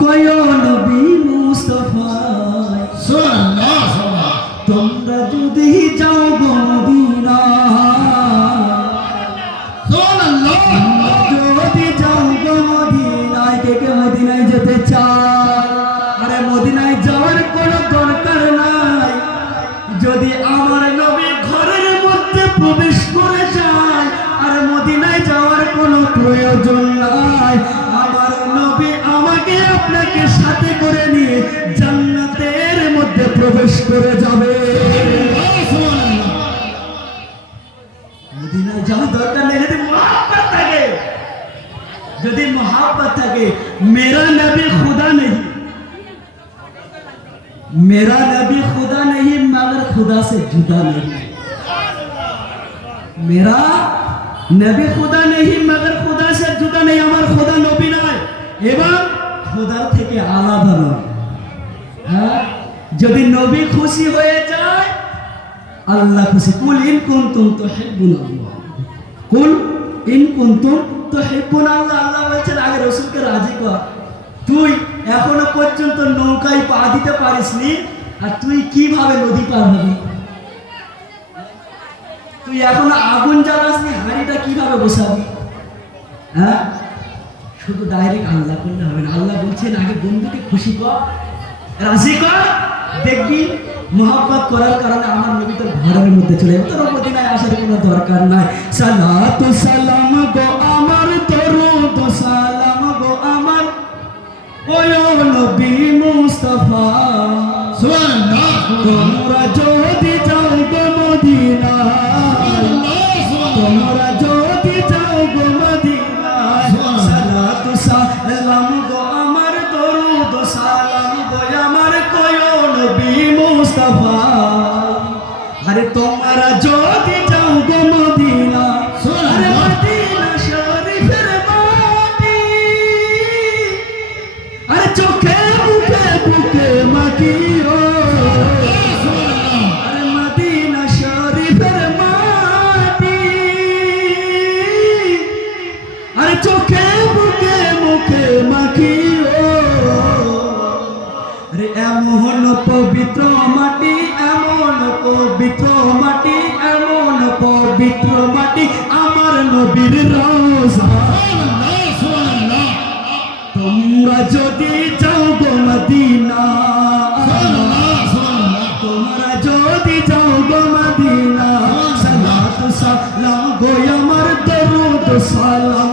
কয়ো নবী মুস্তাফা তোমরা যদি যাও গো মদিনা, যদি যাও গো মদিনায়, কে মদিনায় যেতে চায়? আরে মদিনায় যাওয়ার কোনো দরকার নাই, যদি আমার নবী ঘরের মধ্যে প্রবেশ করে যায় আর মদিনায় যাওয়ার কোনো প্রয়োজন নাই। আমার নবী আমাকে আপনাকে সাথে করে নিয়ে জান্নাতের মধ্যে প্রবেশ করে যাবে। মদিনায় যাওয়ার দরকার নেই যদি মোহাব্বত থাকে, যদি মোহাব্বত থাকে। মেরা নবী খুদা नहीं, मेरा नबी खुदा नहीं मगर खुदा से जुदा नहीं, मेरा नबी खुदा नहीं मगर खुदा से जुदा नहीं। আমার খোদা নবী নয় এবং খোদার থেকে আলাদা নয়। হ্যাঁ, যদি নবী খুশি হয়ে যায় আল্লাহ খুশি। কুল ইন কুনতুম তুহিব্বুনাল্লাহ, কুল ইন কুনতুম তুহিব্বুনাল্লাহ। আল্লাহ বলছেন আগে রাসূলকে রাজি কর। তুই এখনো পর্যন্ত নৌকায় পা দিতে পারিসনি, আর তুই কিভাবে নদী পার হবি? তুই এখনো আগুন জ্বালাসনি, হাঁড়িটা কিভাবে বসাবি? হ্যাঁ, শুধু ডাইরেক্ট আল্লাহ করলে হবে না। আল্লাহ বলছেন আগে বন্ধুকে খুশি কর, রাজি কর, দেখবি মোহাব্বত করার কারণে আমার নবী তোর ঘরের মধ্যে চলে যাবে। তোর মদিনায় আসার কোনো দরকার নাই। সালাতু সালাম গো আমার, দরুদ সালাম গো আমার, ওয়ো নবী মুস্তাফা তোমরা যদি যাও গো মদিনায়, তোমরা যদি যাও গো মদিনায়, সালাতু সালাম গো আমার, দরুদ সালাম গো আমার, ওয়ো নবী মুস্তাফা। আরে তোমরা যদি যাও গো মদিনা, আরে মদিনা শরীফের মাটি, আরে চোখে মুখে বুকে মাখিও, আরে মদিনা শরীফের মাটি, আরে চোখে বুকে মুখে মাখিও। আরে এমন পবিত্র মাটি, এমন পবিত্র মাটি, এমন পবিত্র মাটি আমার নবীর রওজা। তোমরা যদি যাও গো মদিনা, তোমরা যদি যাও গো মদিনা, সালাতু সালাম গো আমার, দরুদ সালাম